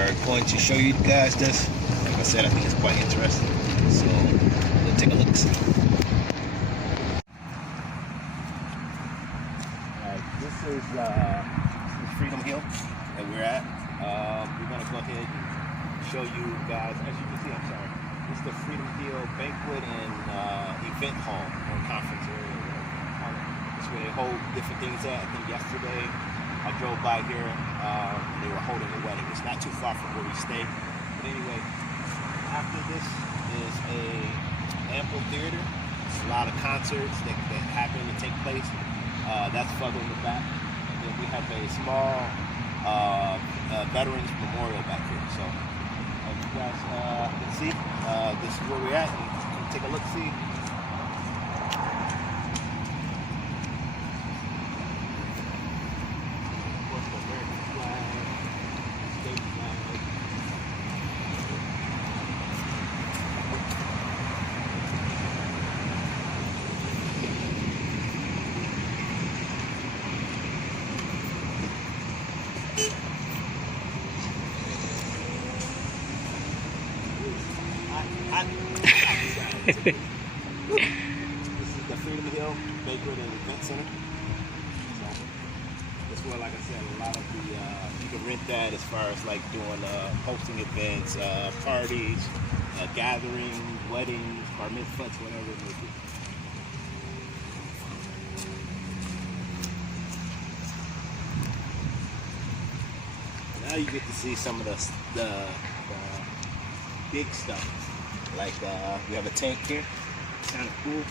are going to show you guys this. Like I said, I think it's quite interesting. So we'll take a look. Alright, this is Freedom Hill that we're at. We're going to go ahead and show you guys, as you can see, I'm sorry, this is the Freedom Hill Banquet and Event Hall or conference area, whatever you want to call it. It's where they hold different things at. I think yesterday I drove by here and they were holding a wedding. It's not too far from where we stay. But anyway, after this is a amphitheater. There's a lot of concerts that happen to take place. That's further in the back. And then we have a small Veterans Memorial back here. So as you guys can see, this is where we're at. And take a look, see. This is the Freedom Hill Banquet and Event Center. So that's where, like I said, a lot of the you can rent that as far as like doing hosting events, parties, gatherings, weddings, bar mitzvahs, whatever it may be. Now you get to see some of the big stuff. Like we have a tank here, it's kind of cool.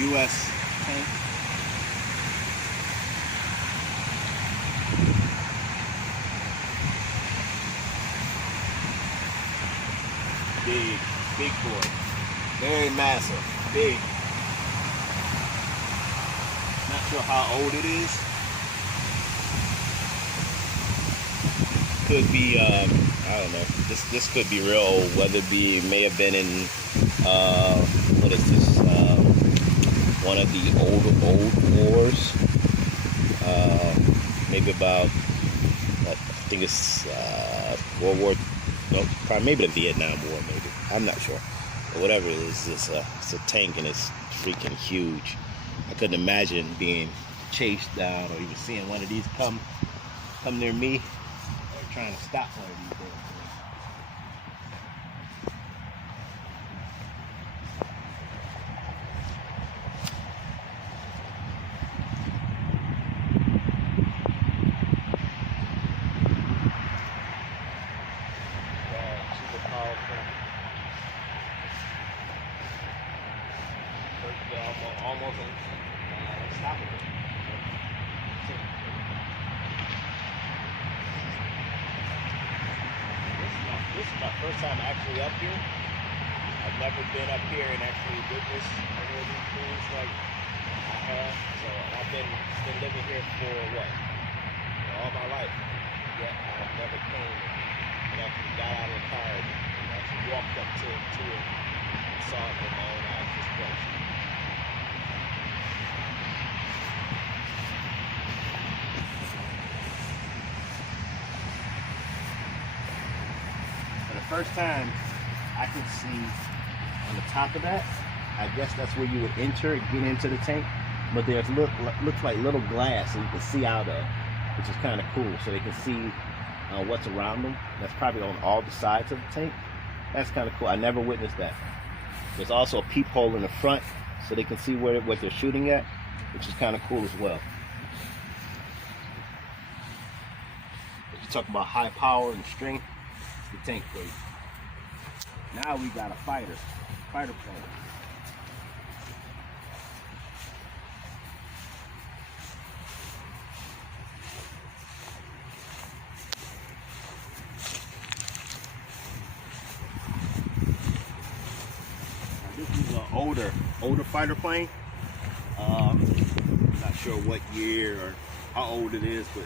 U.S. tank. Big boy. Very massive. Big. Not sure how old it is. Could be, I don't know. This could be real old. Weatherby may have been in, what is this? One of the old wars. Maybe about, I think it's World War. No, probably maybe the Vietnam War. Maybe I'm not sure. But whatever it is, it's a tank and it's freaking huge. I couldn't imagine being chased down or even seeing one of these come near me or trying to stop one of these things. Almost unstoppable. This is my first time actually up here. I've never been up here and actually witnessed any of these things like I have. So I've been living here for what? All my life. Yet I never came and actually got out of the car and actually walked up to it and saw it with my own eyes, this place. First time I could see on the top of that, I guess that's where you would enter and get into the tank, but there's looks like little glass so you can see out of, which is kind of cool, so they can see what's around them. That's probably on all the sides of the tank. That's kind of cool. I never witnessed that. There's also a peephole in the front so they can see what they're shooting at, which is kind of cool as well. If you talk about high power and strength, the tank plate. Now we got a fighter plane. older fighter plane. Not sure what year or how old it is, but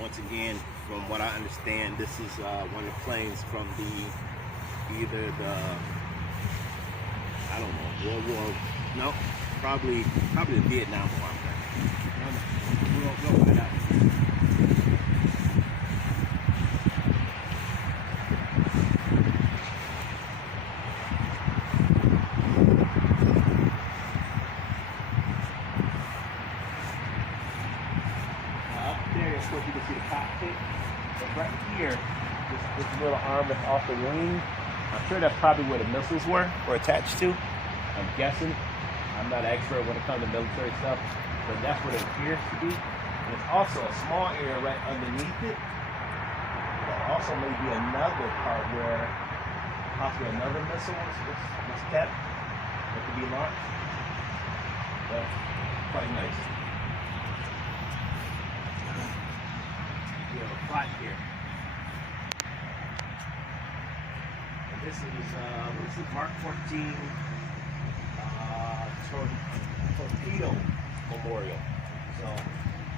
once again, from what I understand, this is one of the planes from either the, I don't know, World War, no, probably the Vietnam War. We'll find out. Up there, of course, you can see the cockpit. But right here, this little arm that's off the wing, I'm sure that's probably where the missiles were attached to. I'm guessing. I'm not an expert when it comes to military stuff, but that's what it appears to be. There's also a small area right underneath it. There also may be another part where possibly another missile was kept that could be launched. But quite nice. We have a plot here. And this is Mark 14 torpedo memorial. So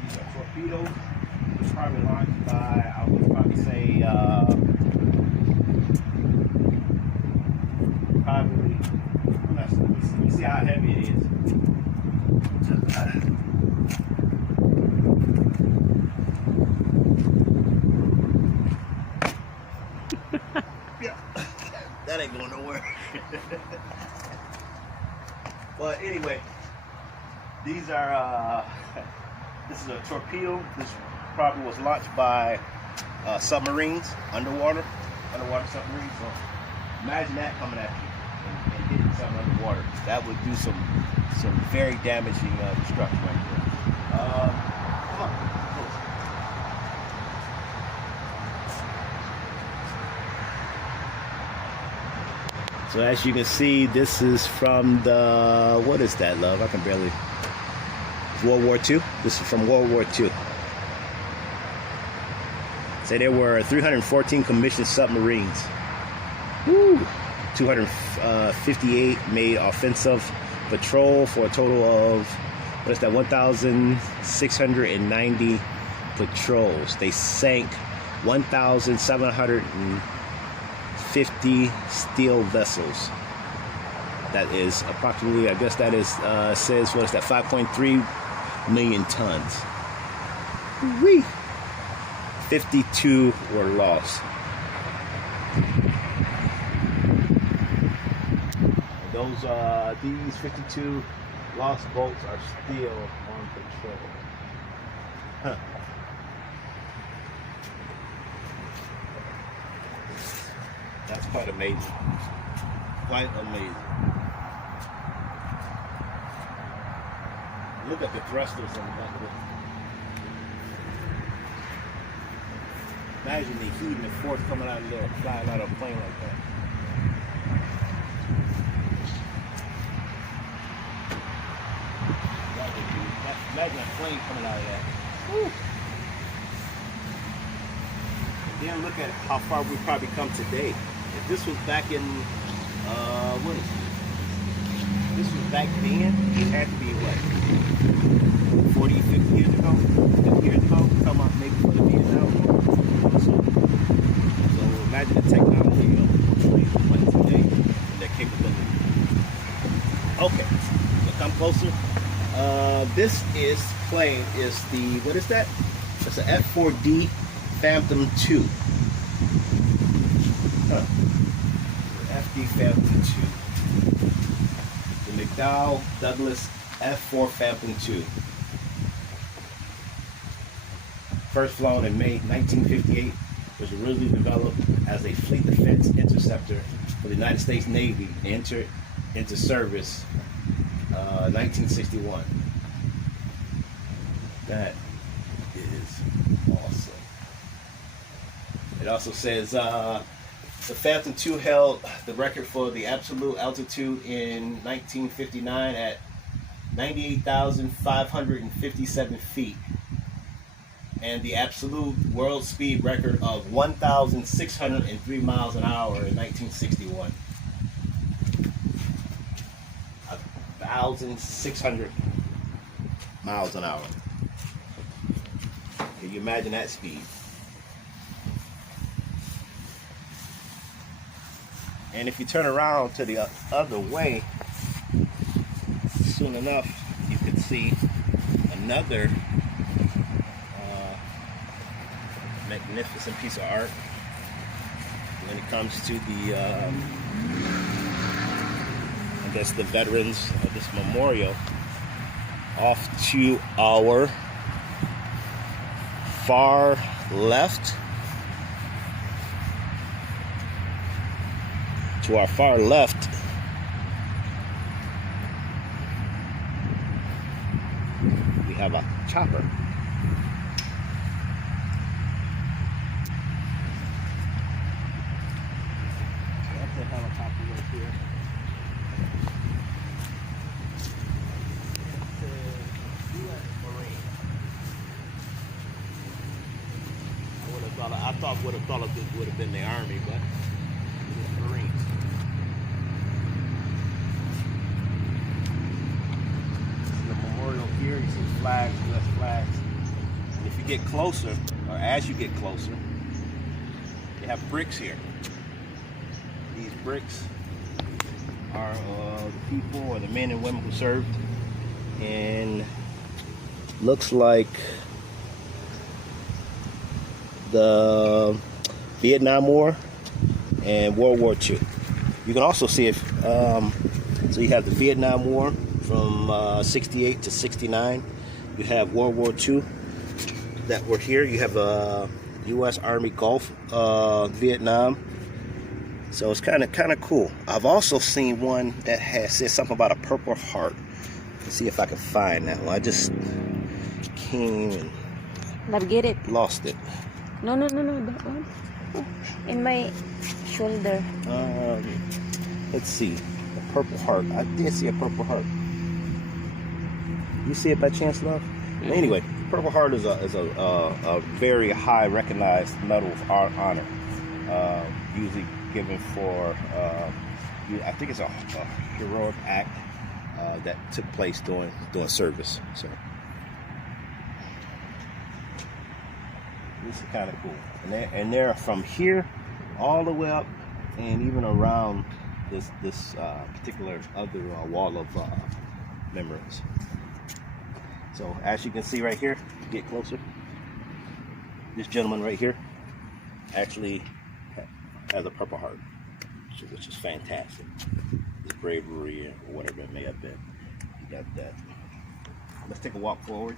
these are torpedoes. It's probably launched by, I would probably say, probably, let me see how heavy it is. Yeah, that ain't going nowhere. But anyway, these are, this is a torpedo. This probably was launched by submarines, underwater submarines. So imagine that coming at you and hitting something underwater. That would do some very damaging destruction right there. Come on. So as you can see, this is from the, what is that, love? I can barely, World War II. This is from World War II. So there were 314 commissioned submarines. Woo! 258 made offensive patrol for a total of, what is that, 1,690 patrols. They sank 1,750 steel vessels. That is approximately, I guess that is, says, what is that, 5.3 million tons. Whee! 52 were lost. These 52 lost boats are still on patrol. Huh. That's quite amazing. Quite amazing. Look at the thrusters on the back of it. Imagine the heat and the force coming out of there, flying out of a plane like that. Imagine a plane coming out of that. Woo. And then look at how far we've probably come today. If this was back in, what is it? This was back then, it had to be what? 40, 50 years ago? 50 years ago? We're talking about maybe for the Vietnam War. So imagine the technology of planes today and their capability. Okay, so come closer. This plane is the, what is that? It's an F-4D Phantom II. FD Phantom II. The McDonnell Douglas F-4 Phantom II. First flown in May 1958, was originally developed as a fleet defense interceptor for the United States Navy and entered into service 1961. That is awesome. It also says the Phantom II held the record for the absolute altitude in 1959 at 98,557 feet, and the absolute world speed record of 1,603 miles an hour in 1961. I 1,600 miles an hour. Can you imagine that speed? And if you turn around to the other way, soon enough, you can see another magnificent piece of art when it comes to the, I guess, the veterans of this memorial. Off to our far left. To our far left, we have a chopper. That's a helicopter right here. I would have thought it would have been the Army, but it's Marines. This is the memorial here. You see flags, U.S. flags. And if you get closer, or as you get closer, you have bricks here. These bricks are the people or the men and women who served in, looks like, the Vietnam War and World War II. You can also see if so you have the Vietnam War from 68 to 69. You have World War II that were here. You have U.S. Army Gulf Vietnam. So it's kind of cool. I've also seen one that says something about a Purple Heart. Let's see if I can find that one. I just came and But get it. lost it. No, that one. Oh, in my shoulder. Let's see. A Purple Heart. I did see a Purple Heart. You see it by chance, love? Anyway, Purple Heart is a very high recognized medal of honor, usually given for I think it's a heroic act that took place during service. So this is kind of cool, and they're from here all the way up and even around this particular other wall of remembrance. So as you can see right here, get closer, this gentleman right here actually has a Purple Heart, which is fantastic. His bravery or whatever it may have been, he got that. Let's take a walk forward.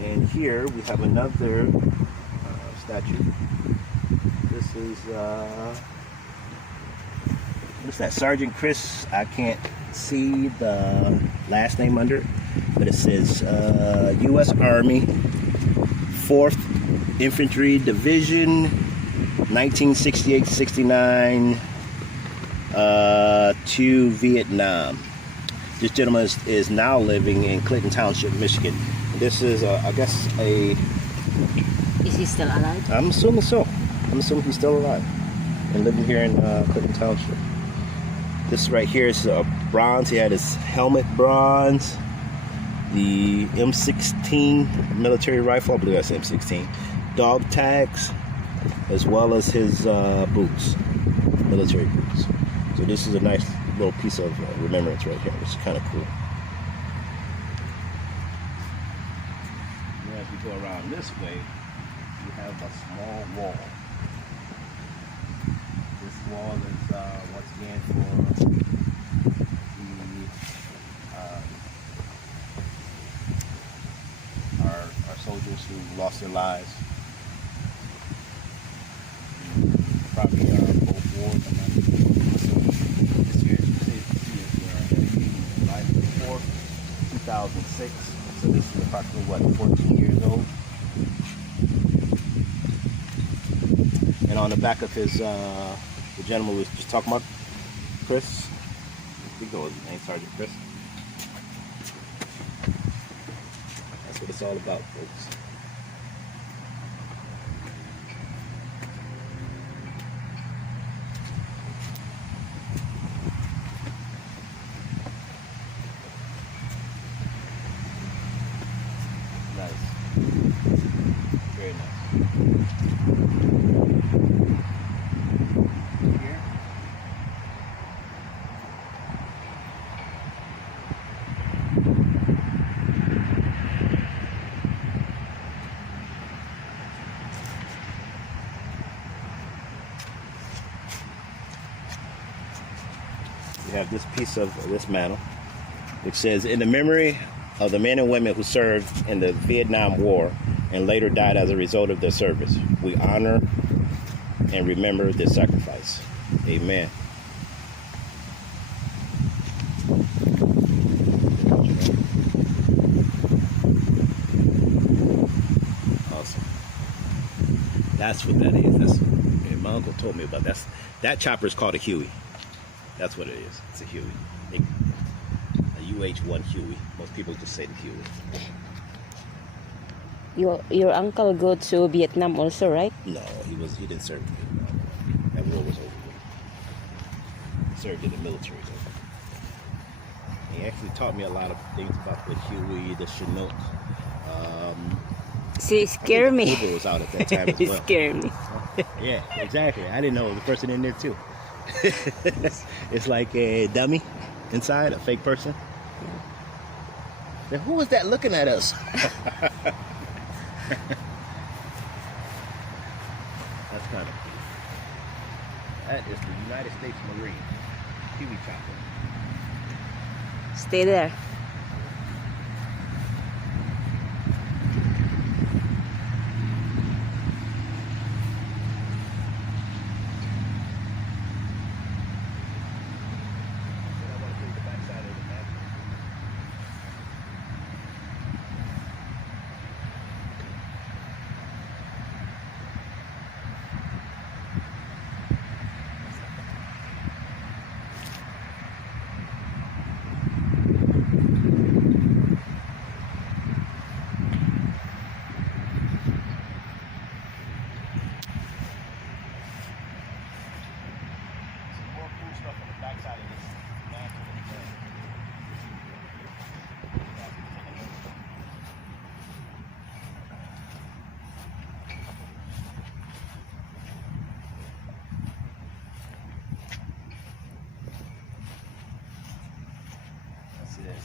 And here we have another statue. This is what's that? Sergeant Chris. I can't see the last name under it, but it says U.S. Army 4th Infantry Division, 1968-69 to Vietnam. This gentleman is now living in Clinton Township, Michigan. This is, I guess, a... Is he still alive? I'm assuming so. I'm assuming he's still alive and living here in Clinton Township. This right here is bronze. He had his helmet bronze, the M16 military rifle, I believe that's M16, dog tags, as well as his boots, military boots. So this is a nice little piece of remembrance right here, which is kind of cool. As we go around this way, you have a small wall. This wall is once again for our soldiers who lost their lives. Probably both wars. I'm not sure. This year, you see is July 4th, 2006. So this is approximately, what, 14 years old. And on the back of his, the gentleman was just talking about, Chris, We go with his name, Sergeant Chris. That's what it's all about, folks. Nice. Very nice. Here. We have this piece of this mantle, which says, in the memory of the men and women who served in the Vietnam War and later died as a result of their service, we honor and remember their sacrifice. Amen. Awesome. That's what that is. That's, and my uncle told me about that. That chopper is called a Huey. That's what it is. It's a Huey. A UH-1 Huey. Most people just say the Huey. Your uncle go to Vietnam also, right? No, he didn't serve in Vietnam. That war was over. He served in the military though. He actually taught me a lot of things about the Huey, the Chinook. See, scare me. Uber was out at that time as well. Scare me. Yeah, exactly. I didn't know the person in there too. It's like a dummy inside, a fake person. Then who was that looking at us? That's kind of cool. That is the United States Marine Huey chopper. Stay there.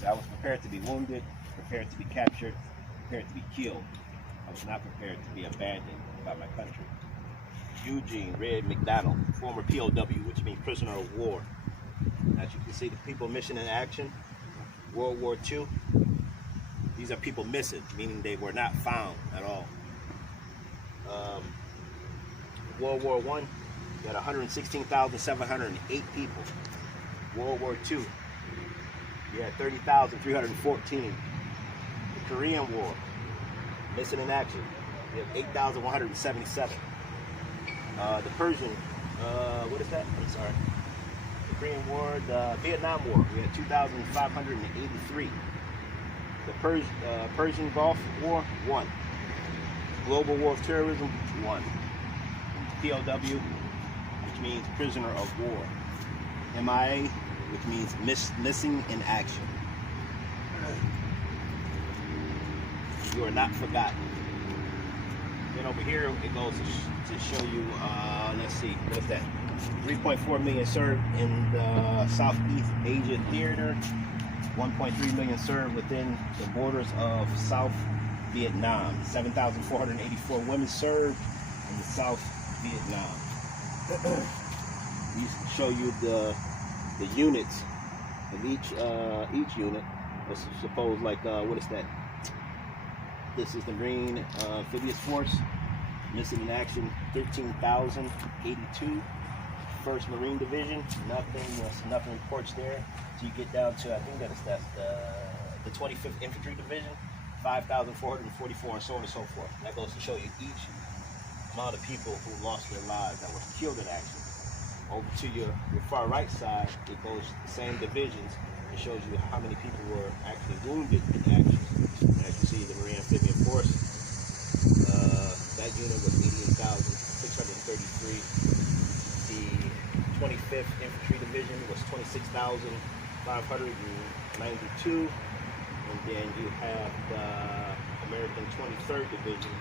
I was prepared to be wounded, prepared to be captured, prepared to be killed. I was not prepared to be abandoned by my country. Eugene Red McDonald, former POW, which means prisoner of war. As you can see, the people missing in action, World War II. These are people missing, meaning they were not found at all. World War I, you had 116,708 people. World War II, you had 30,314. The Korean War, missing in action, you have 8,177. The Persian, what is that? I'm sorry. The Korean War, the Vietnam War, we had 2,583. The Persian Gulf War, 1. Global War of Terrorism, 1. POW, which means prisoner of war. MIA, which means missing in action. You are not forgotten. Then over here it goes to show you, let's see, what's that? 3.4 million served in the Southeast Asia theater. 1.3 million served within the borders of South Vietnam. 7,484 women served in the South Vietnam. We show you the units of each unit. Let's suppose, like, what is that? This is the Marine Amphibious Force, missing in action 13,082. First Marine Division, nothing reports there. So you get down to, I think that's the 25th Infantry Division, 5,444, and so on and so forth. And that goes to show you each amount of people who lost their lives, that were killed in action. over to your far right side, it goes the same divisions. It shows you how many people were actually wounded in action. And as you see, the Marine Amphibian Force, that unit was 88,633. The 25th Infantry Division was 26,592. And then you have the American 23rd Division,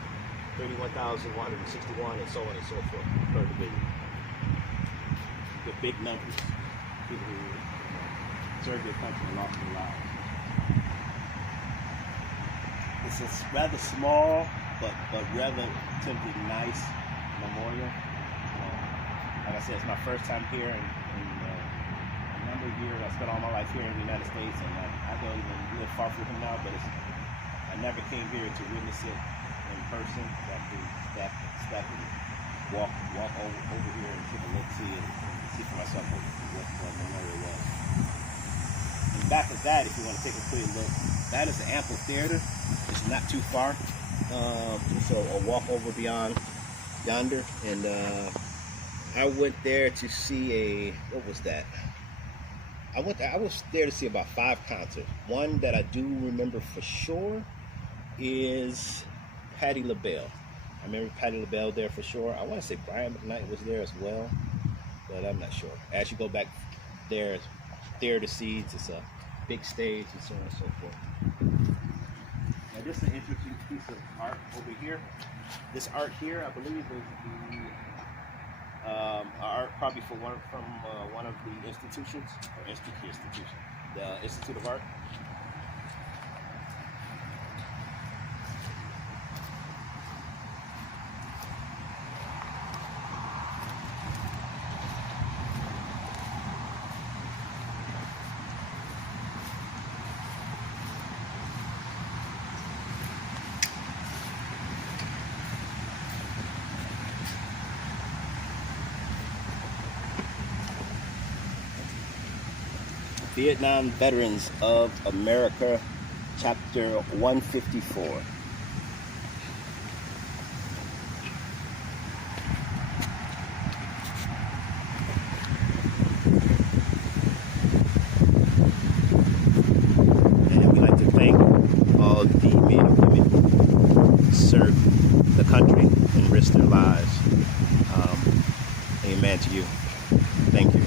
31,161, and so on and so forth. Per division. The big numbers, people who served their country and lost their lives. It's a rather small, but relatively nice memorial. Like I said, it's my first time here in a number of years. I spent all my life here in the United States, and I don't even live far from him now, but I never came here to witness it in person. I have to step and walk over here and take a look, see for myself what the memorial was. And back of that, if you want to take a quick look, that is the amphitheater. It's not too far. So a walk over beyond yonder, and I went there to see what was that? I was there to see about 5 concerts. One that I do remember for sure is Patti LaBelle. I remember Patti LaBelle there for sure. I want to say Brian McKnight was there as well, but I'm not sure. As you go back there, Theater Seeds, it's a big stage and so on and so forth. Now this is an interesting piece of art over here. This art here, I believe, is the art probably from one of the institutions, or institution, the Institute of Art. Vietnam Veterans of America, Chapter 154. And we'd like to thank all the men and women who served the country and risked their lives. Amen to you. Thank you.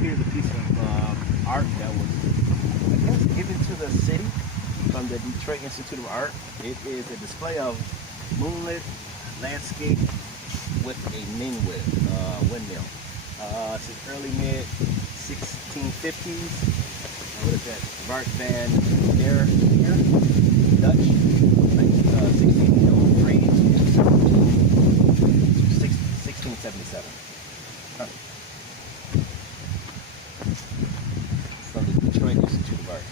Here's a piece of art that was, I guess, given to the city from the Detroit Institute of Art. It is a display of moonlit landscape with a windmill. It's the early mid 1650s. What is that? Bart van der Meer, Dutch, 1603 to 1677. Huh. From the Detroit Institute of Art.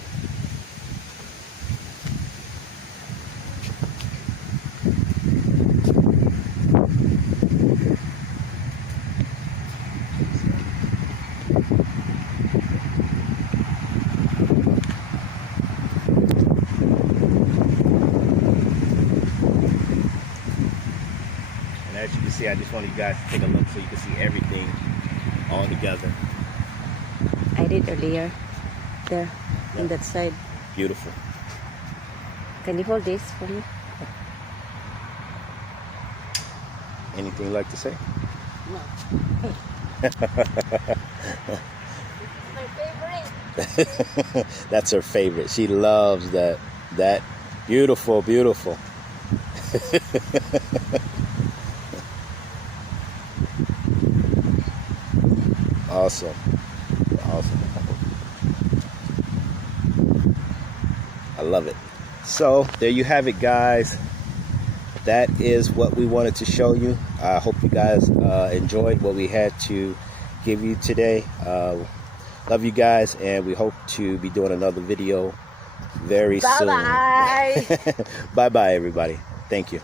And as you can see, I just wanted you guys to take a look so you can see everything all together. I did earlier. There, on that side. Beautiful. Can you hold this for me? Anything you'd like to say? No. My favorite. That's her favorite. She loves that. Beautiful, beautiful. Awesome. Awesome. I love it. So there you have it, guys. That is what we wanted to show you. I hope you guys enjoyed what we had to give you today. Love you guys, and we hope to be doing another video very soon. Bye-bye. Bye-bye, everybody. Thank you.